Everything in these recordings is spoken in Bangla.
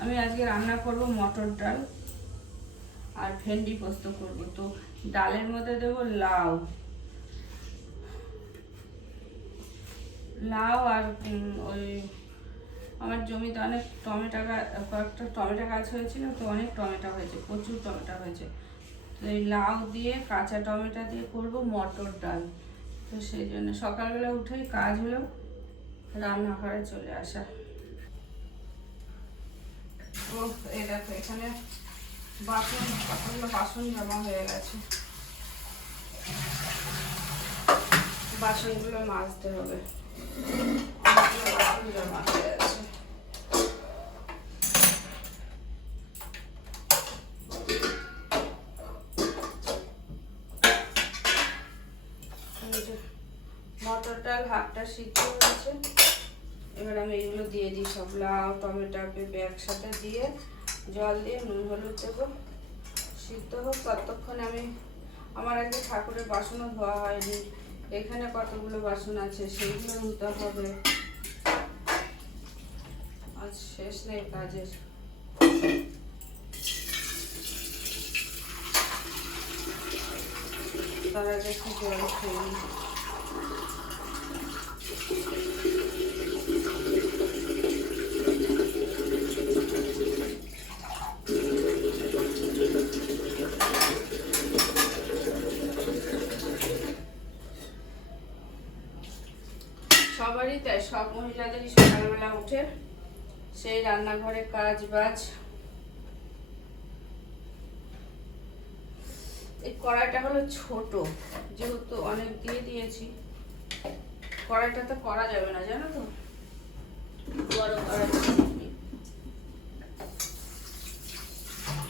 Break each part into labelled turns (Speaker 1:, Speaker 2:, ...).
Speaker 1: আমি আজকে রান্না করব মটর ডাল আর ভেন্ডি পোস্ত করব। তো ডালের মধ্যে দেব লাউ। লাউ আর ওই আমার জমিতে অনেক টমেটো গাছ কয়েকটা টমেটো গাছ হয়েছিল, তো অনেক টমেটো হয়েছে, প্রচুর টমেটো হয়েছে। তো এই লাউ দিয়ে কাঁচা টমেটো দিয়ে করব মটর ডাল। তো সেই জন্য সকালবেলা উঠেই কাজ হলো, রান্নাঘরে চলে আসা। এখানে বাসন কতগুলো বাসন জমা হয়ে গেছে। বাসনগুলো মাজতে হবে। বাসন জমা হয়ে গেছে। মটর ডাল হাফটা সিদ্ধ হয়েছে। এবার আমি এগুলো দিয়ে দিই সব, লাউ, টমেটো, পেঁপে একসাথে দিয়ে জল দিয়ে নুন হলুদ দেবো। সিদ্ধ হোক, ততক্ষণ আমি, আমার আগে ঠাকুরের বাসনও ধোয়া হয়নি। এখানে কতগুলো বাসন আছে সেইগুলো ধুতে হবে। আজ শেষ নেই কাজের। তার আগে একটু জল খেয়ে নিই। সবারই তাই সব মহিলাদেরই সকালবেলা উঠে সেই রান্নাঘরে কাজ বাজ এই কড়াইটা হলো ছোট, যেহেতু অনেক দিয়ে দিয়েছি। কড়াইটা তো করা যাবে না, জানো তো? বড় কড়াই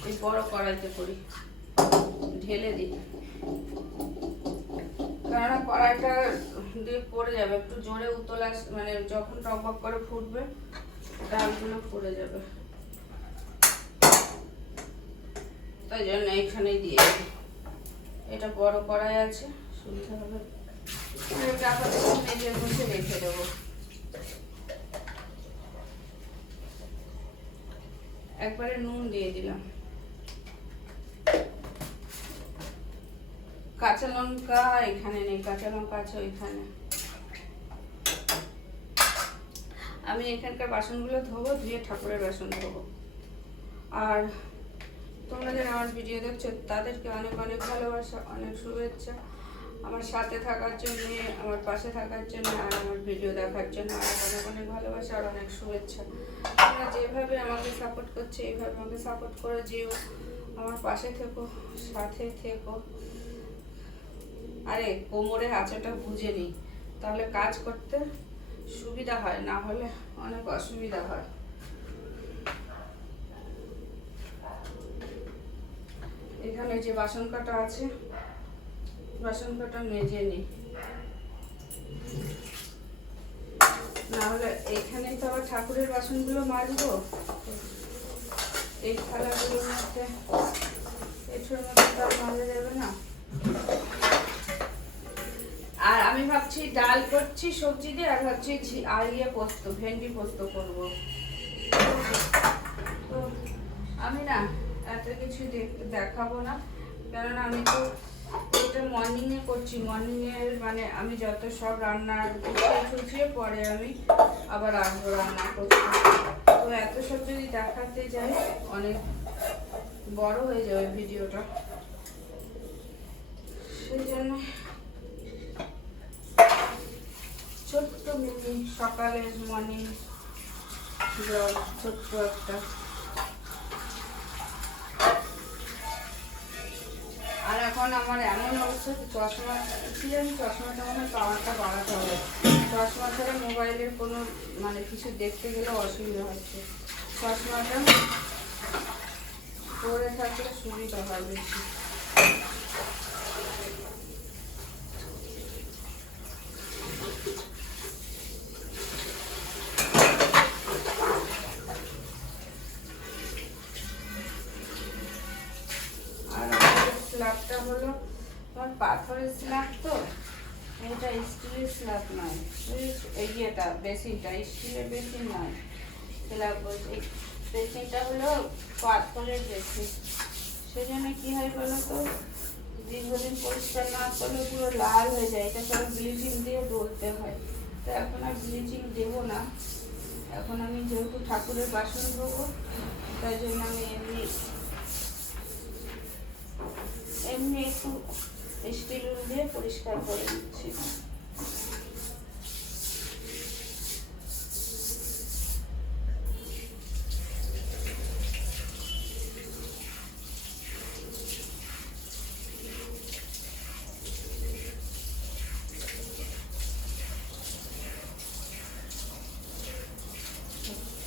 Speaker 1: এই বড় কড়াইতে করি। ঢেলে দিই। কেননা কড়াইটা দিয়ে পড়ে যাবে, একটু জোরে উতল আস মানে যখন টকবক করে ফুটবে, ডালগুলো পড়ে যাবে। তাই জন্য এখানেই দিয়ে এটা বড় কড়াই আছে সুবিধা হবে। মেজের মধ্যে রেখে দেবো। একবারে নুন দিয়ে দিলাম। কাঁচা লঙ্কা, এখানে নেই কাঁচা লঙ্কা আছে ওইখানে। আমি এখানকার বাসনগুলো ধোবো, ধুয়ে ঠাকুরের বাসন ধোবো। আর তোমরা যারা আমার ভিডিও দেখছ, তাদেরকে অনেক অনেক ভালোবাসা, অনেক শুভেচ্ছা। আমার সাথে থাকার জন্য, আমার পাশে থাকার জন্য, আর আমার ভিডিও দেখার জন্য অনেক অনেক অনেক ভালোবাসা আর অনেক শুভেচ্ছা। তোমরা যেভাবে আমাকে সাপোর্ট করছে, এইভাবে আমাকে সাপোর্ট করে যেও। আমার পাশে থেকো, সাথে থেকো। আরে, কোমরে আঁচাটা বুঝে নিই তাহলে কাজ করতে সুবিধা হয়, না হলে অনেক অসুবিধা হয়। এখানে যে বাসন কাটা আছে, বাসন কাটা মেজে নিই না হলে এখানে তো আবার ঠাকুরের বাসনগুলো মাজবো? এই থালাগুলোর মধ্যে এঠোর মধ্যে তো মাজা যাবে। ভাবছি ডাল করছি সবজি দিয়ে আর ঝি- আর ইয়ে পোস্ত, ভেন্ডি পোস্ত করব। তো আমি না এত কিছু দেখ- দেখাবো না, কেননা আমি তো এটা মর্নিংয়ে করছি। মর্নিং এর মানে আমি যত সব রান্না টুছিয়ে পরে আমি আবার আসব রান্না করছি। তো এত সব যদি দেখাতে যাই, অনেক বড় হয়ে যাবে ভিডিওটা। সেই জন্য ছোট্ট মিনি সকালের মর্নিং ব্লগ ছোট্ট একটা। আর এখন আমার এমন অবস্থা চশমা, কি জানি চশমাটা মনে পাওয়ারটা বাড়াতে হবে। চশমা ছাড়া মোবাইলের কোনো মানে কিছু দেখতে গেলে অসুবিধা হচ্ছে। চশমাটা পরে থাকলে সুবিধা হয় বেশি। পাথরের স্ল্যাব তো এটা স্টিলের স্ল্যাব নয়। ইয়েটা, বেসিনটা, স্টিলের বেসিন নয়। স্ল্যাব বলতে বেসিনটা হলো পাথরের বেসিন। সেজন্য কি হয় বলো তো দীর্ঘদিন পরিষ্কার না করলে পুরো লাল হয়ে যায়। এটা সব ব্লিচিং দিয়ে ধরতে হয়। তো এখন আর ব্লিচিং দেবো না। এখন আমি যেহেতু ঠাকুরের বাসন ধোবো, তাই জন্য আমি এমনি এমনি একটু স্টিল দিয়ে পরিষ্কার করে নিচ্ছি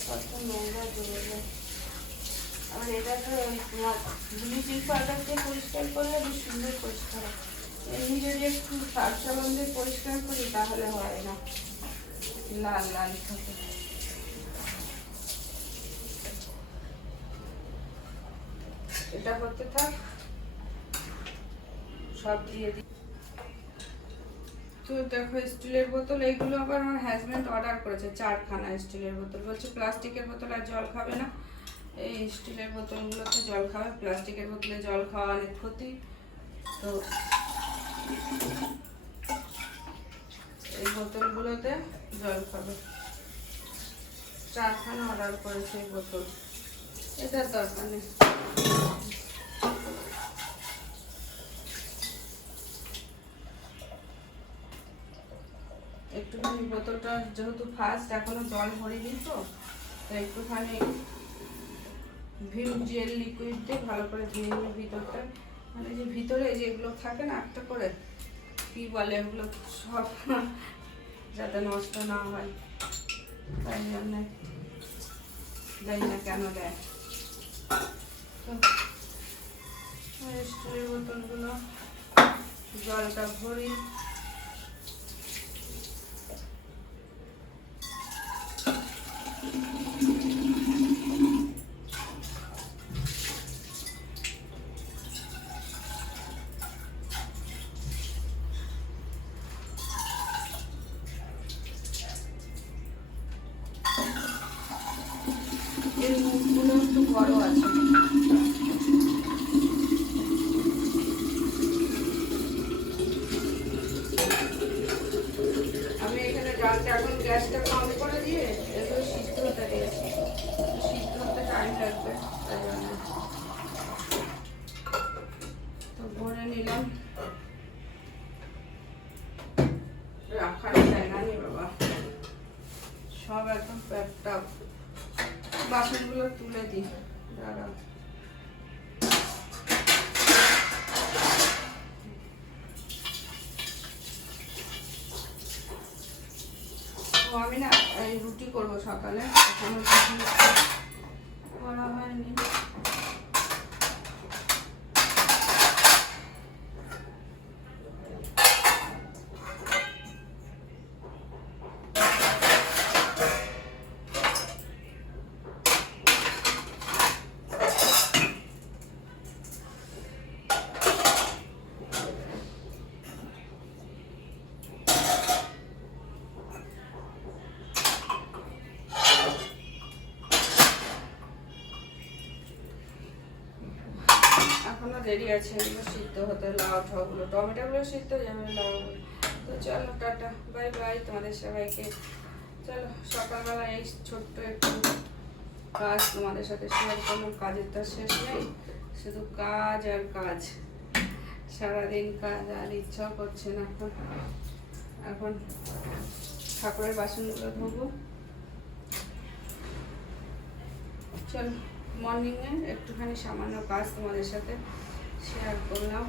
Speaker 1: কত নোংরা জমে এটা তো তোমার ব্লিচিং পাউডার দিয়ে পরিষ্কার করলে বেশ সুন্দর পরিষ্কার এমনি যদি একটু সার সাবান দিয়ে পরিষ্কার করি, তাহলে না। লাল লাল থাকে। এটা করতে থাক। সব দিয়ে দিই তো দেখো, স্টিলের বোতল এইগুলো আবার আমার হাজব্যান্ড অর্ডার করেছে। চারখানা স্টিলের বোতল। বলছে, প্লাস্টিকের বোতল আর জল খাবে না। এই স্টিলের বোতলগুলোতে জল খাবে প্লাস্টিকের বোতলে জল খাওয়া অনেক ক্ষতি। তো এই বোতলগুলোতে জল খাবে। চারখানা অর্ডার করেছে এই বোতল। এটার দরকার নেই একটুখানি বোতলটা যেহেতু ফার্স্ট এখনও জল ভরিনি তো তাই একটুখানি ভিম জেল লিকুইড দিয়ে ভালো করে ধুয়ে নিয়ে ভিতরটা মানে যে ভিতরে যেগুলো থাকে না একটা করে, কি বলে ওগুলো সব যাতে নষ্ট না হয়। তাই জন্য জানি না কেন দেয়। তো স্টিলের বোতলগুলো জলটা ভরি। একটু বড় আছে। আমি এখানে ডালটা এখন গ্যাসটা কম করে দিয়ে এগুলো সিদ্ধ হতে দিয়েছি। সিদ্ধ হতে টাইম লাগবে, তাই জন্য। তো ভরে নিলাম। রাখার জায়গা নেই বাবা। সব একদম প্যাকটা বাসনগুলো তুলে দিই। দাঁড়াও। আমি না রুটি করব সকালে। করা হয়নি। এখনও দেরি আছে, এগুলো সিদ্ধ হতে, লাউ ঠাউগুলো, টমেটোগুলো সিদ্ধ যাবে, লাউ তো চলো, টাটা, বাই বাই তোমাদের সবাইকে। চলো, সকালবেলা এই ছোট্ট একটু কাজ তোমাদের সাথে শেয়ার করলাম, কাজের তো শেষ নেই, শুধু কাজ আর কাজ। সারাদিন কাজ আর ইচ্ছা করছে না এখন। এখন ঠাকুরের বাসনগুলো ধোবো। চলো। মর্নিংয়ে একটুখানি সামান্য কাজ তোমাদের সাথে শেয়ার করলাম।